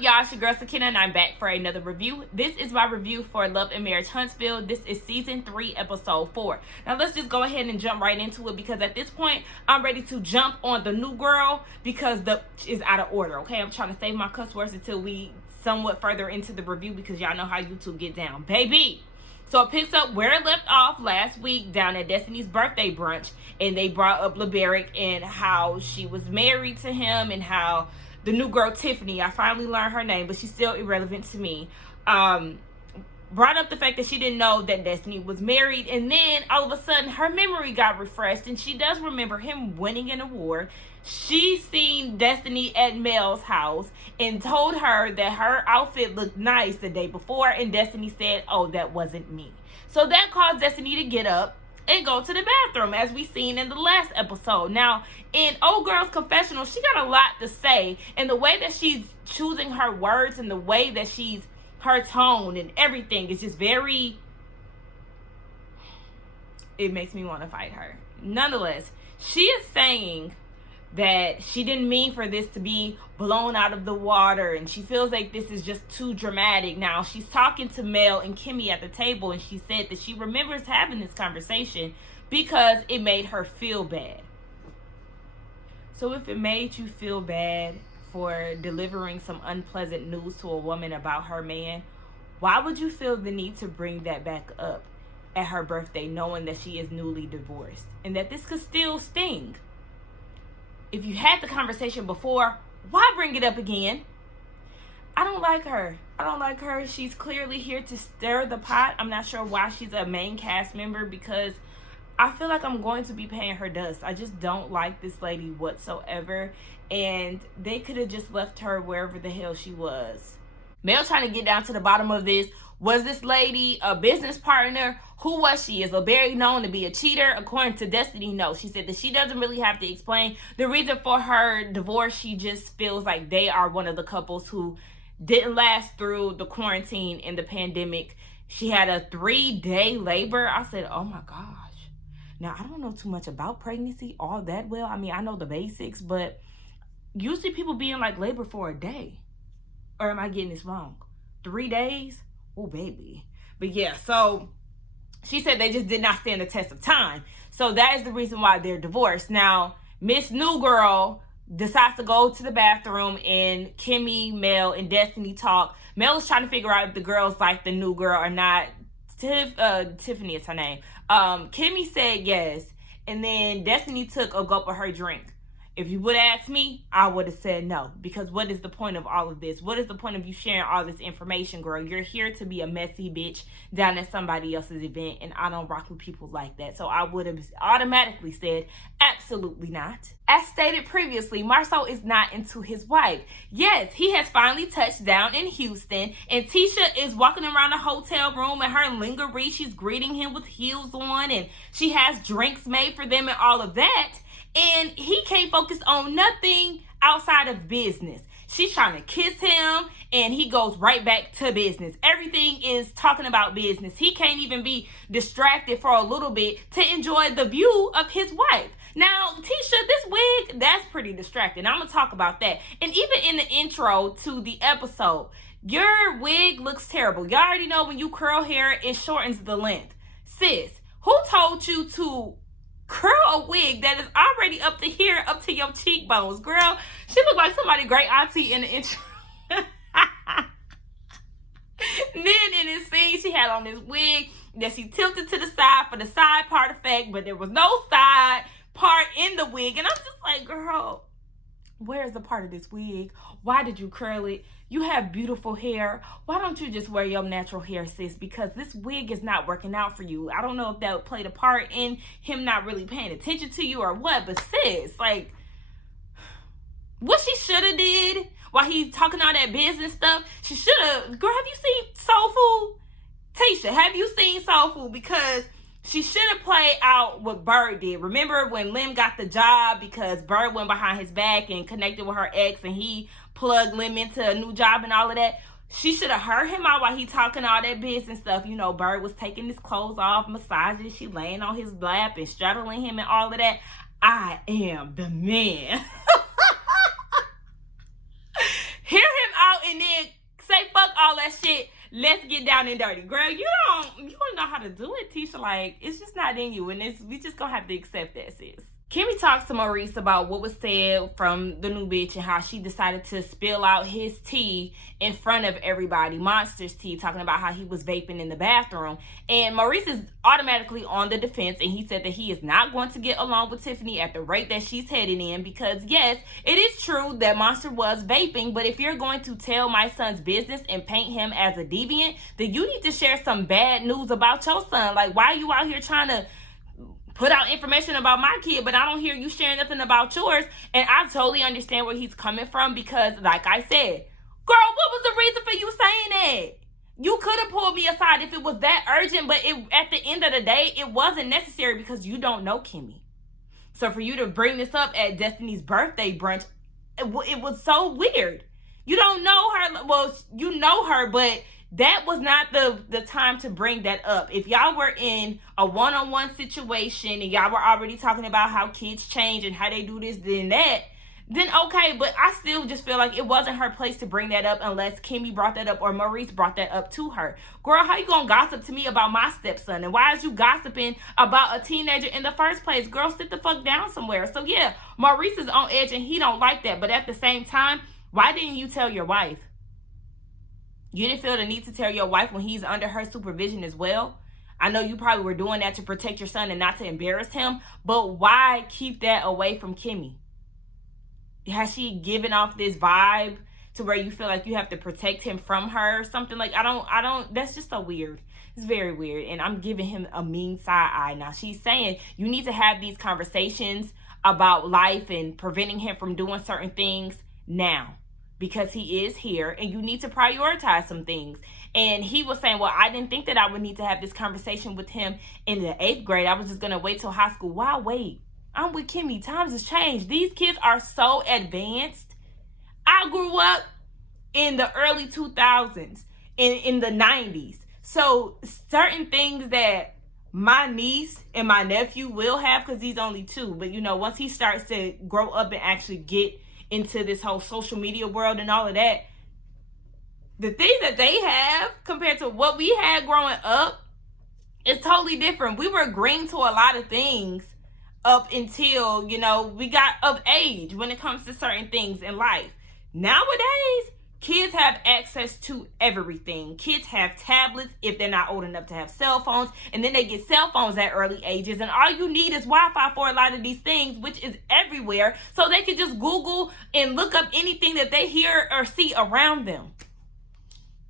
up, y'all? It's your girl Sakina, and I'm back for another review. This is my review for Love and Marriage Huntsville. This is season 3, episode 4. Now let's just go ahead and jump right into it, because at this point I'm ready to jump on the new girl because the is out of order. Okay, I'm trying to save my cuss words until we somewhat further into the review, because y'all know how YouTube get down, baby. So it picks up where it left off last week down at Destiny's birthday brunch, and they brought up LeBerick and how she was married to him, and how the new girl, Tiffany, I finally learned her name, but she's still irrelevant to me, brought up the fact that she didn't know that Destiny was married. And then all of a sudden her memory got refreshed, and she does remember him winning an award. She seen Destiny at Mel's house and told her that her outfit looked nice the day before, and Destiny said, oh, that wasn't me. So that caused Destiny to get up and go to the bathroom, as we seen in the last episode. Now, in Old Girl's confessional, she got a lot to say, and the way that she's choosing her words and the way that she's, her tone and everything is just very, it makes me want to fight her. Nonetheless, she is saying that she didn't mean for this to be blown out of the water, and she feels like this is just too dramatic. Now, she's talking to Mel and Kimmy at the table, and she said that she remembers having this conversation because it made her feel bad. So if it made you feel bad for delivering some unpleasant news to a woman about her man, why would you feel the need to bring that back up at her birthday, knowing that she is newly divorced and that this could still sting? If you had the conversation before, why bring it up again? I don't like her. I don't like her. She's clearly here to stir the pot. I'm not sure why she's a main cast member, because I feel like I'm going to be paying her dust. I just don't like this lady whatsoever, and they could have just left her wherever the hell she was. Mel trying to get down to the bottom of this. Was this lady a business partner? Who was she? Is LeBerick known to be a cheater? According to Destiny, no. She said that she doesn't really have to explain the reason for her divorce. She just feels like they are one of the couples who didn't last through the quarantine and the pandemic. She had a 3-day labor. I said, oh my gosh. Now, I don't know too much about pregnancy all that well. I mean, I know the basics, but usually people be in like labor for a day. Or am I getting this wrong? 3 days? Oh, baby. But yeah, so she said they just did not stand the test of time. So that is the reason why they're divorced. Now, Miss New Girl decides to go to the bathroom, and Kimmy, Mel, and Destiny talk. Mel is trying to figure out if the girls like the new girl or not. Tiffany is her name. Kimmy said yes, and then Destiny took a gulp of her drink. If you would ask me, I would have said no, because what is the point of all of this? What is the point of you sharing all this information, girl? You're here to be a messy bitch down at somebody else's event, and I don't rock with people like that. So I would have automatically said absolutely not. As stated previously, Marceau is not into his wife. Yes, he has finally touched down in Houston, and Tisha is walking around the hotel room in her lingerie. She's greeting him with heels on, and she has drinks made for them and all of that. And he can't focus on nothing outside of business. She's trying to kiss him, and he goes right back to business. Everything is talking about business. He can't even be distracted for a little bit to enjoy the view of his wife. Now, Tisha, this wig, that's pretty distracting. I'm going to talk about that. And even in the intro to the episode, your wig looks terrible. Y'all already know when you curl hair, it shortens the length. Sis, who told you to curl a wig that is already up to here, up to your cheekbones? Girl, she looked like somebody great auntie in the intro. Then in this scene, she had on this wig that she tilted to the side for the side part effect, but there was no side part in the wig. And I'm just like, girl, where's the part of this wig? Why did you curl it? You have beautiful hair. Why don't you just wear your natural hair, sis? Because this wig is not working out for you. I don't know if that played a part in him not really paying attention to you or what, but sis, like, what she should have did while he's talking all that business stuff, she should have, girl, have you seen Soul Food? Tasha, have you seen Soul Food? Because she should have played out what Bird did. Remember when Lim got the job because Bird went behind his back and connected with her ex, and he plugged Lim into a new job and all of that? She should have heard him out while he talking all that business stuff. You know, Bird was taking his clothes off, massaging, she laying on his lap and straddling him and all of that. I am the man. Hear him out in and then say fuck all that shit. Let's get down and dirty. Girl, you don't know how to do it, Tisha. Like, it's just not in you, and we just gonna have to accept that, sis. Kimmy talks to Maurice about what was said from the new bitch and how she decided to spill out his tea in front of everybody, Monster's tea, talking about how he was vaping in the bathroom. And Maurice is automatically on the defense, and he said that he is not going to get along with Tiffany at the rate that she's headed in, because yes, it is true that Monster was vaping, but if you're going to tell my son's business and paint him as a deviant, then you need to share some bad news about your son. Like, why are you out here trying to put out information about my kid, but I don't hear you sharing nothing about yours? And I totally understand where he's coming from, because like I said, girl, what was the reason for you saying that? You could have pulled me aside if it was that urgent, but at the end of the day, it wasn't necessary because you don't know Kimmy. So for you to bring this up at Destiny's birthday brunch, it was so weird. You don't know her. Well, you know her, but that was not the time to bring that up. If y'all were in a one-on-one situation and y'all were already talking about how kids change and how they do this, then okay. But I still just feel like it wasn't her place to bring that up unless Kimmy brought that up or Maurice brought that up to her. Girl, how you gonna gossip to me about my stepson? And why is you gossiping about a teenager in the first place? Girl, sit the fuck down somewhere. So yeah, Maurice is on edge and he don't like that. But at the same time, why didn't you tell your wife? You didn't feel the need to tell your wife when he's under her supervision as well? I know you probably were doing that to protect your son and not to embarrass him, but why keep that away from Kimmy? Has she given off this vibe to where you feel like you have to protect him from her or something? Like, I don't, that's just so weird. It's very weird. And I'm giving him a mean side eye. Now, she's saying you need to have these conversations about life and preventing him from doing certain things now, because he is here and you need to prioritize some things. And he was saying, well, I didn't think that I would need to have this conversation with him in the 8th grade. I was just going to wait till high school. Why wait? I'm with Kimmy. Times has changed. These kids are so advanced. I grew up in the early 2000s, in the 90s. So certain things that my niece and my nephew will have, because he's only 2. But, you know, once he starts to grow up and actually get into this whole social media world and all of that, the things that they have compared to what we had growing up is totally different. We were green to a lot of things up until, you know, we got of age when it comes to certain things in life. Nowadays, kids have access to everything. Kids have tablets if they're not old enough to have cell phones, and then they get cell phones at early ages, and all you need is Wi-Fi for a lot of these things, which is everywhere, so they can just Google and look up anything that they hear or see around them.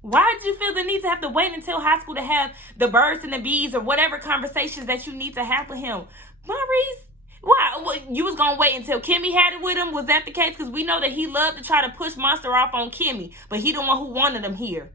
Why did you feel the need to have to wait until high school to have the birds and the bees or whatever conversations that you need to have with him? Maurice, why? You was going to wait until Kimmy had it with him? Was that the case? Because we know that he loved to try to push Monster off on Kimmy, but he the one who wanted him here.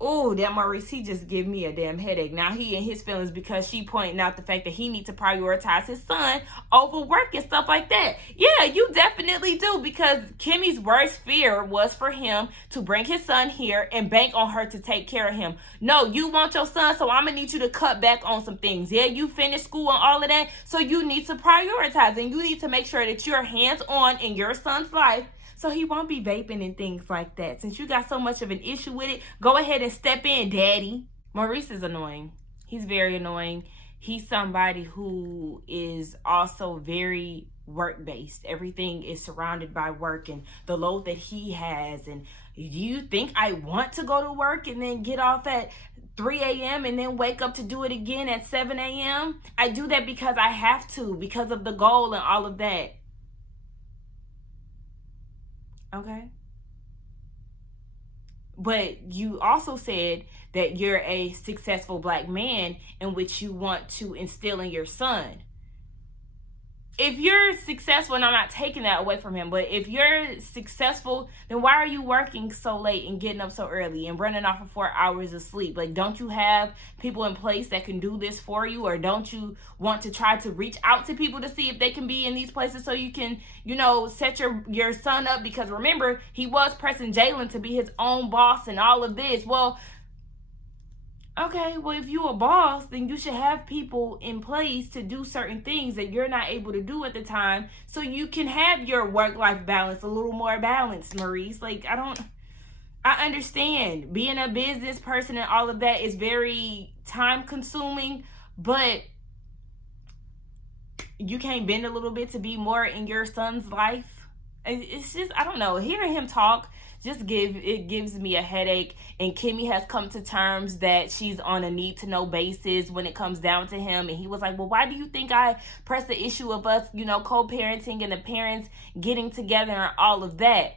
Oh, that Maurice, he just give me a damn headache. Now he in his feelings because she pointing out the fact that he needs to prioritize his son over work and stuff like that. Yeah, you definitely do, because Kimmy's worst fear was for him to bring his son here and bank on her to take care of him. No, you want your son, so I'm going to need you to cut back on some things. Yeah, you finished school and all of that, so you need to prioritize, and you need to make sure that you're hands-on in your son's life, so he won't be vaping and things like that. Since you got so much of an issue with it, go ahead and step in, daddy. Maurice is annoying. He's very annoying. He's somebody who is also very work-based. Everything is surrounded by work and the load that he has. And do you think I want to go to work and then get off at 3 a.m. and then wake up to do it again at 7 a.m.? I do that because I have to, because of the goal and all of that. Okay. But you also said that you're a successful black man in which you want to instill in your son. If you're successful, and I'm not taking that away from him, but if you're successful, then why are you working so late and getting up so early and running off of 4 hours of sleep? Like, don't you have people in place that can do this for you? Or don't you want to try to reach out to people to see if they can be in these places so you can, you know, set your son up? Because remember, he was pressing Jalen to be his own boss and all of this. Well, okay, well, if you're a boss, then you should have people in place to do certain things that you're not able to do at the time, so you can have your work-life balance a little more balanced, Maurice. Like, I understand being a business person and all of that is very time consuming, but you can't bend a little bit to be more in your son's life. It's just, I don't know, hearing him talk gives me a headache. And Kimmy has come to terms that she's on a need to know basis when it comes down to him. And he was like, well, why do you think I pressed the issue of us, co-parenting and the parents getting together and all of that?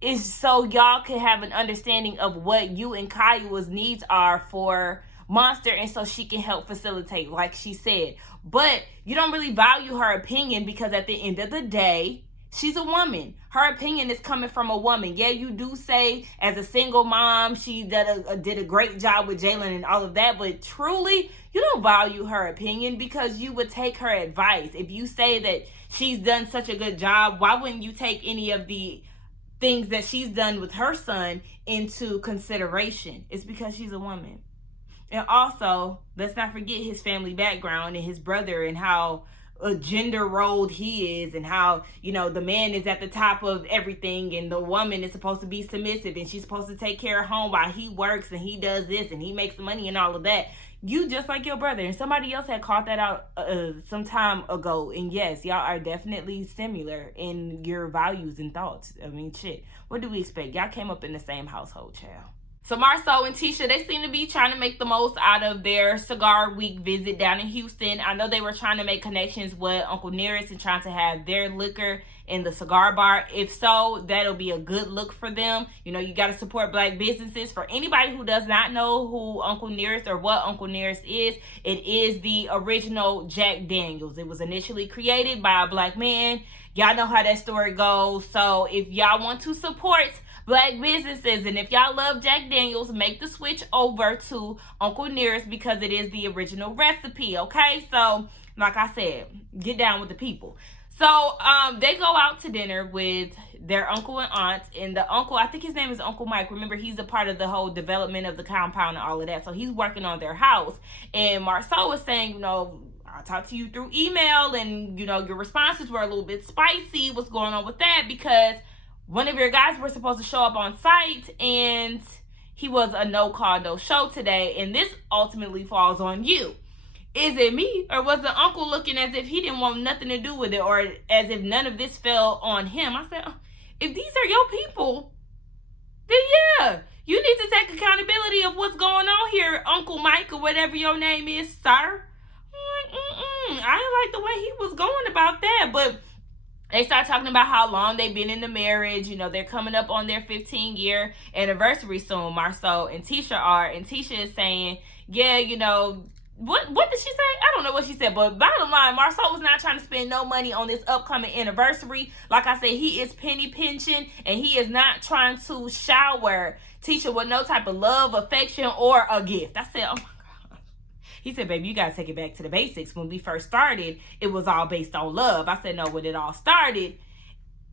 Is so y'all can have an understanding of what you and Kaia's needs are for Monster, and so she can help facilitate, like she said. But you don't really value her opinion, because at the end of the day, she's a woman. Her opinion is coming from a woman. Yeah, you do say as a single mom, she did a great job with Jalen and all of that, but truly, you don't value her opinion, because you would take her advice. If you say that she's done such a good job, why wouldn't you take any of the things that she's done with her son into consideration? It's because she's a woman. And also, let's not forget his family background and his brother, and how gender rolled he is, and how, the man is at the top of everything and the woman is supposed to be submissive and she's supposed to take care of home while he works and he does this and he makes the money and all of that. You just like your brother. And somebody else had caught that out some time ago. And yes, y'all are definitely similar in your values and thoughts. I mean, shit, what do we expect? Y'all came up in the same household, child. So Marsau and Tisha, they seem to be trying to make the most out of their cigar week visit down in Houston. I know they were trying to make connections with Uncle Nearest and trying to have their liquor in the cigar bar. If so, that'll be a good look for them. You got to support black businesses. For anybody who does not know who Uncle Nearest or what Uncle Nearest is, it is the original Jack Daniels. It was initially created by a black man. Y'all know how that story goes. So if y'all want to support black businesses, and if y'all love Jack Daniels, make the switch over to Uncle Nearest, because it is the original recipe, okay? So, like I said, get down with the people. So, they go out to dinner with their uncle and aunt, and the uncle, I think his name is Uncle Mike. Remember, he's a part of the whole development of the compound and all of that, so he's working on their house. And Marsau was saying, I talked to you through email, and, your responses were a little bit spicy. What's going on with that? Because one of your guys were supposed to show up on site, and he was a no-call, no-show today, and this ultimately falls on you. Is it me, or was the uncle looking as if he didn't want nothing to do with it, or as if none of this fell on him? I said, if these are your people, then yeah, you need to take accountability of what's going on here, Uncle Mike, or whatever your name is, sir. I didn't like the way he was going about that, but they start talking about how long they've been in the marriage. They're coming up on their 15-year anniversary soon, Marsau and Tisha are. And Tisha is saying, yeah, what did she say? I don't know what she said, but bottom line, Marsau was not trying to spend no money on this upcoming anniversary. Like I said, he is penny pinching, and he is not trying to shower Tisha with no type of love, affection, or a gift. I said, oh my God. He said, baby, you got to take it back to the basics. When we first started, it was all based on love. I said, no, when it all started,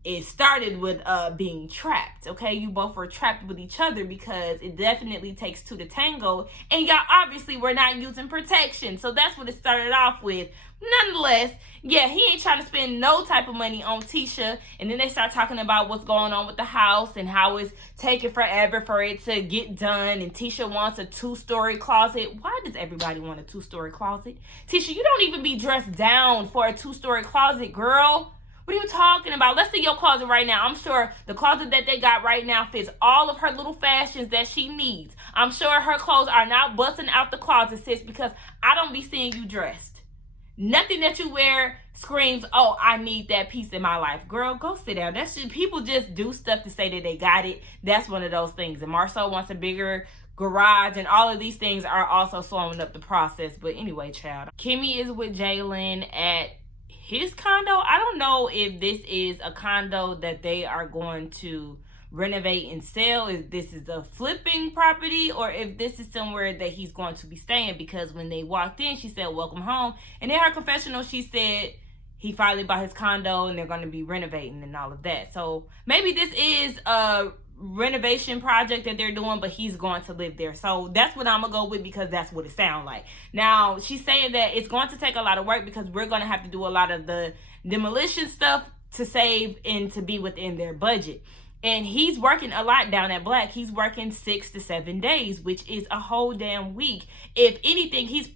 it started with being trapped, okay? You both were trapped with each other, because it definitely takes two to tango, and y'all obviously were not using protection. So that's what it started off with. Nonetheless, yeah, he ain't trying to spend no type of money on Tisha. And then they start talking about what's going on with the house and how it's taking forever for it to get done. And Tisha wants a 2-story closet. Why does everybody want a 2-story closet? Tisha, you don't even be dressed down for a 2-story closet, girl. What are you talking about? Let's see your closet right now. I'm sure the closet that they got right now fits all of her little fashions that she needs. I'm sure her clothes are not busting out the closet, sis, because I don't be seeing you dressed. Nothing that you wear screams, oh, I need that piece in my life. Girl, go sit down. That's just, people just do stuff to say that they got it. That's one of those things. And Marsau wants a bigger garage, and all of these things are also slowing up the process. But anyway, child, Kimmy is with Jalen at his condo. I don't know if this is a condo that they are going to renovate and sell, if this is a flipping property, or if this is somewhere that he's going to be staying, because when they walked in, she said, welcome home. And in her confessional, she said he finally bought his condo and they're going to be renovating and all of that. So maybe this is a renovation project that they're doing, but he's going to live there. So that's what I'm gonna go with, because that's what it sounds like. Now, she's saying that it's going to take a lot of work, because we're going to have to do a lot of the demolition stuff to save and to be within their budget. And he's working a lot down at Black. He's working 6 to 7 days, which is a whole damn week. If anything, he's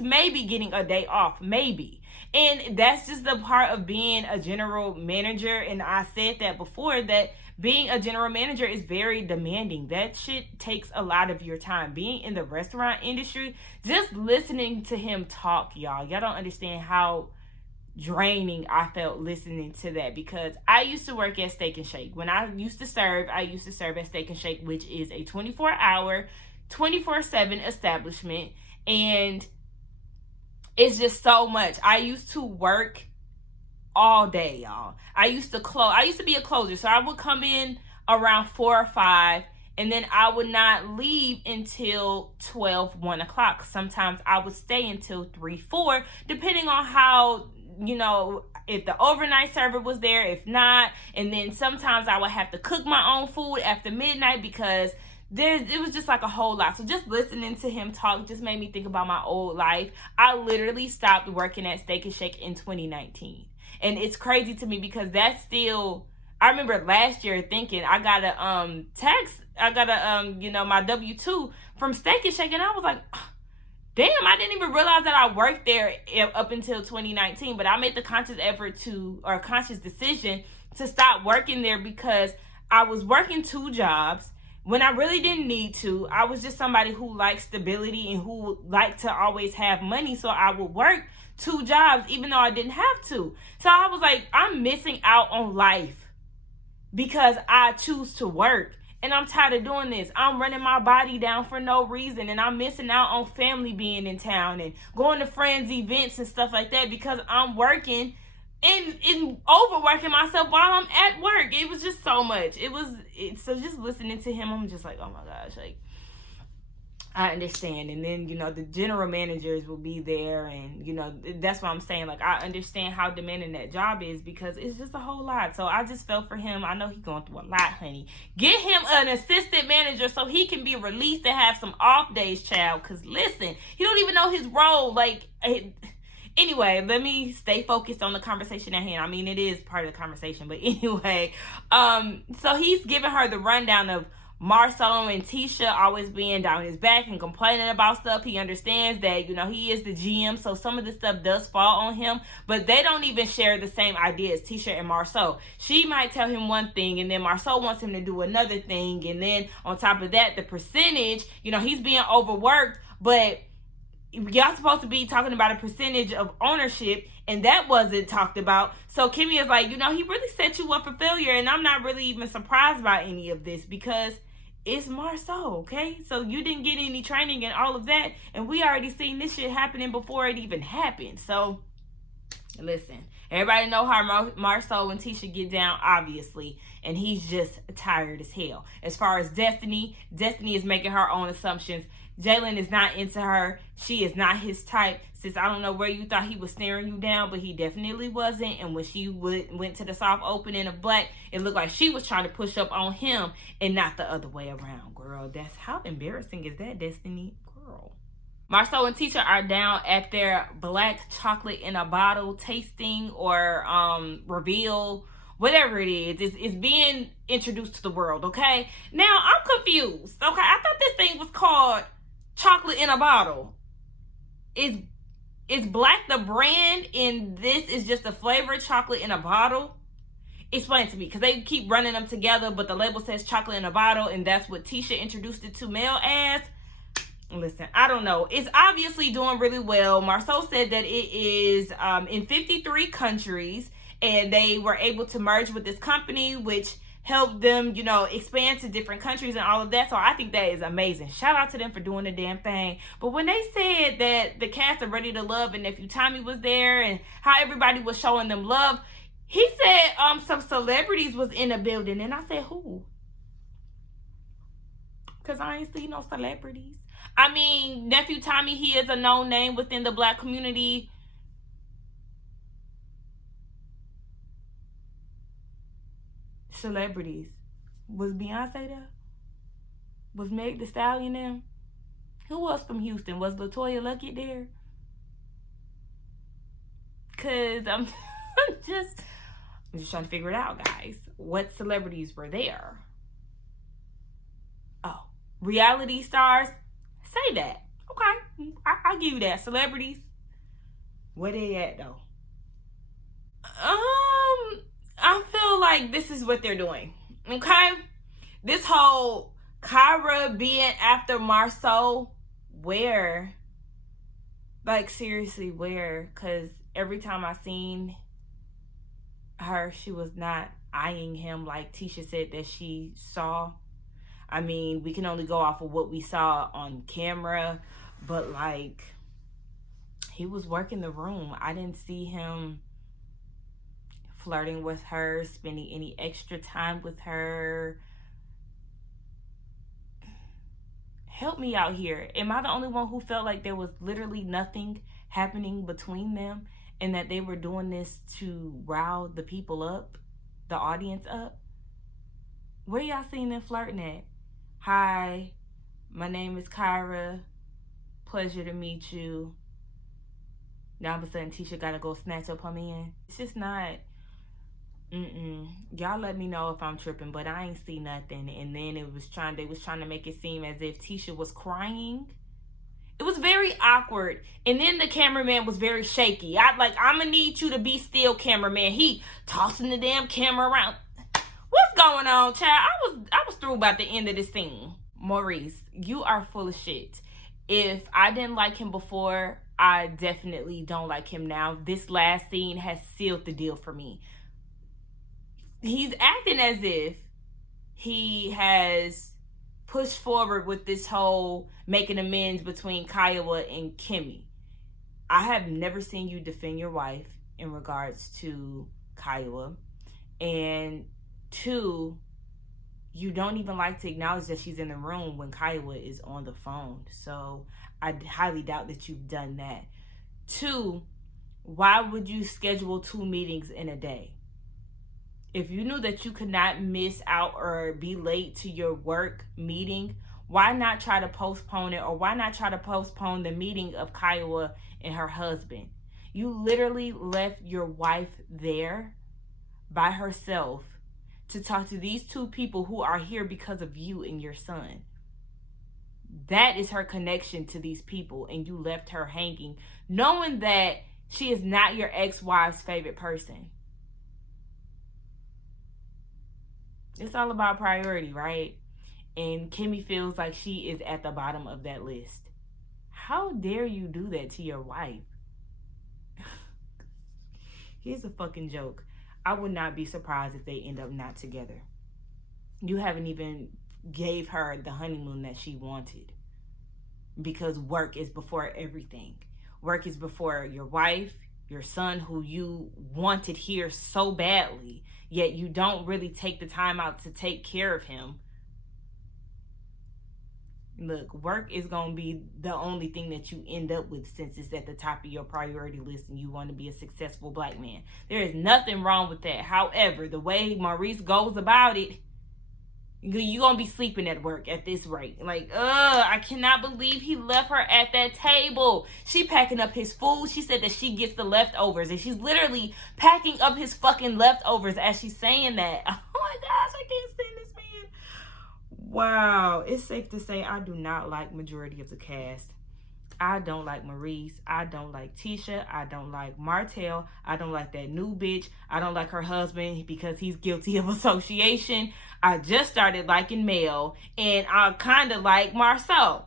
maybe getting a day off, maybe. And that's just the part of being a general manager. And I said that before, that being a general manager is very demanding. That shit takes a lot of your time. Being in the restaurant industry, just listening to him talk, y'all don't understand how draining I felt listening to that, because I used to work at Steak and Shake. When I used to serve at Steak and Shake, which is a 24-hour, 24/7 establishment, and it's just so much. I used to work all day, y'all. I used to be a closer, so I would come in around 4 or 5, and then I would not leave until 12, 1 o'clock. Sometimes I would stay until 3, 4, depending on how, if the overnight server was there, if not. And then sometimes I would have to cook my own food after midnight, because it was just like a whole lot. So just listening to him talk just made me think about my old life. I literally stopped working at Steak and Shake in 2019. And it's crazy to me, because that's still, I remember last year thinking I got a my W-2 from Steak and Shake, and I was like, damn, I didn't even realize that I worked there up until 2019. But I made the conscious decision to stop working there, because I was working 2 jobs when I really didn't need to. I was just somebody who liked stability and who liked to always have money, so I would work 2 jobs even though I didn't have to. So I was like, I'm missing out on life because I choose to work. And I'm tired of doing this. I'm running my body down for no reason. And I'm missing out on family being in town and going to friends' events and stuff like that, because I'm working and overworking myself while I'm at work. It was just so much. So just listening to him, I'm just like, oh my gosh, like, I understand. And then, the general managers will be there, and, that's what I'm saying. Like, I understand how demanding that job is, because it's just a whole lot. So I just felt for him. I know he's going through a lot, honey. Get him an assistant manager so he can be released and have some off days, child. Because listen, he don't even know his role. Like, anyway, let me stay focused on the conversation at hand. I mean, it is part of the conversation, but anyway, so he's giving her the rundown of Marcelo and Tisha always being down his back and complaining about stuff. He understands that, he is the GM, so some of this stuff does fall on him, but they don't even share the same ideas, Tisha and Marcel. She might tell him one thing, and then Marcel wants him to do another thing, and then on top of that, the percentage, he's being overworked, but y'all supposed to be talking about a percentage of ownership, and that wasn't talked about. So Kimmy is like, he really set you up for failure, and I'm not really even surprised by any of this, because it's Marceau, okay? So you didn't get any training and all of that, and we already seen this shit happening before it even happened. So listen, everybody know how Marceau and Tisha get down, obviously, and he's just tired as hell. As far as Destiny is making her own assumptions. Jalen is not into her. She is not his type. Sis, I don't know where you thought he was staring you down, but he definitely wasn't. And when she went to the soft opening of Black, it looked like she was trying to push up on him and not the other way around, girl. That's how embarrassing is that, Destiny? Girl. Marceau and Tisha are down at their Black chocolate in a bottle tasting or reveal, whatever it is. It's being introduced to the world, okay? Now, I'm confused, okay? I thought this thing was called chocolate in a bottle. Is Black the brand, and this is just a flavored chocolate in a bottle? Explain to me, because they keep running them together, but the label says chocolate in a bottle, and that's what Tisha introduced it to Mel as. Listen, I don't know. It's obviously doing really well. Marceau said that it is in 53 countries, and they were able to merge with this company, which help them, expand to different countries and all of that. So I think that is amazing. Shout out to them for doing the damn thing. But when they said that the cast of Ready to Love and Nephew Tommy was there and how everybody was showing them love, he said some celebrities was in the building. And I said, who? Because I ain't seen no celebrities. I mean, Nephew Tommy, he is a known name within the Black community. Celebrities. Was Beyonce there? Was Meg Thee Stallion there? Who else from Houston? Was LaToya Luckett there? Cause I'm just, I'm just trying to figure it out, guys. What celebrities were there? Oh, reality stars? Say that. Okay, I'll give you that. Celebrities? Where they at, though? I feel like this is what they're doing. Okay? This whole Kyra being after Marceau, where? Like, seriously, where? Because every time I seen her, she was not eyeing him like Tisha said that she saw. I mean, we can only go off of what we saw on camera, but like, he was working the room. I didn't see him flirting with her, spending any extra time with her. Help me out here. Am I the only one who felt like there was literally nothing happening between them and that they were doing this to rile the people up, the audience up? Where y'all seen them flirting at? Hi, my name is Kyra. Pleasure to meet you. Now all of a sudden Tisha gotta go snatch up her man. It's just not. Y'all let me know if I'm tripping, but I ain't see nothing. And then they was trying to make it seem as if Tisha was crying. It was very awkward. And then the cameraman was very shaky. I'm gonna need you to be still, cameraman. He tossing the damn camera around. What's going on, child? I was through about the end of this scene. Maurice, you are full of shit. If I didn't like him before, I definitely don't like him now. This last scene has sealed the deal for me. He's acting as if he has pushed forward with this whole making amends between Kiowa and Kimmy. I have never seen you defend your wife in regards to Kiowa. And 2, you don't even like to acknowledge that she's in the room when Kiowa is on the phone. So I highly doubt that you've done that. 2, why would you schedule 2 meetings in a day? If you knew that you could not miss out or be late to your work meeting, why not try to postpone it? Or why not try to postpone the meeting of Kiowa and her husband? You literally left your wife there by herself to talk to these 2 people who are here because of you and your son. That is her connection to these people, and you left her hanging, knowing that she is not your ex-wife's favorite person. It's all about priority, right? And Kimmy feels like she is at the bottom of that list. How dare you do that to your wife? Here's a fucking joke. I would not be surprised if they end up not together. You haven't even gave her the honeymoon that she wanted. Because work is before everything. Work is before your wife, your son, who you wanted here so badly, yet you don't really take the time out to take care of him. Look, work is going to be the only thing that you end up with since it's at the top of your priority list and you want to be a successful black man. There is nothing wrong with that. However, the way Maurice goes about it, you're going to be sleeping at work at this rate. I cannot believe he left her at that table. She packing up his food. She said that she gets the leftovers. And she's literally packing up his fucking leftovers as she's saying that. Oh my gosh, I can't stand this man. Wow. It's safe to say I do not like majority of the cast. I don't like Maurice. I don't like Tisha. I don't like Martell. I don't like that new bitch. I don't like her husband because he's guilty of association. I just started liking Mel. And I kind of like Marceau.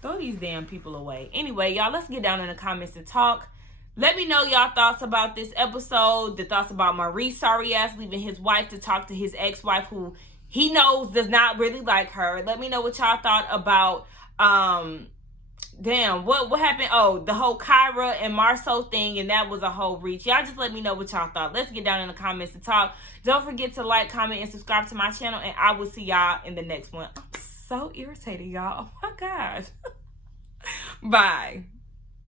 Throw these damn people away. Anyway, y'all, let's get down in the comments and talk. Let me know y'all thoughts about this episode. The thoughts about Maurice sorry ass leaving his wife to talk to his ex-wife who he knows does not really like her. Let me know what y'all thought about, what happened? Oh, the whole Kyra and Marceau thing, and that was a whole reach. Y'all just let me know what y'all thought. Let's get down in the comments to talk. Don't forget to like, comment, and subscribe to my channel, and I will see y'all in the next one. I'm so irritated, y'all. Oh my gosh. Bye.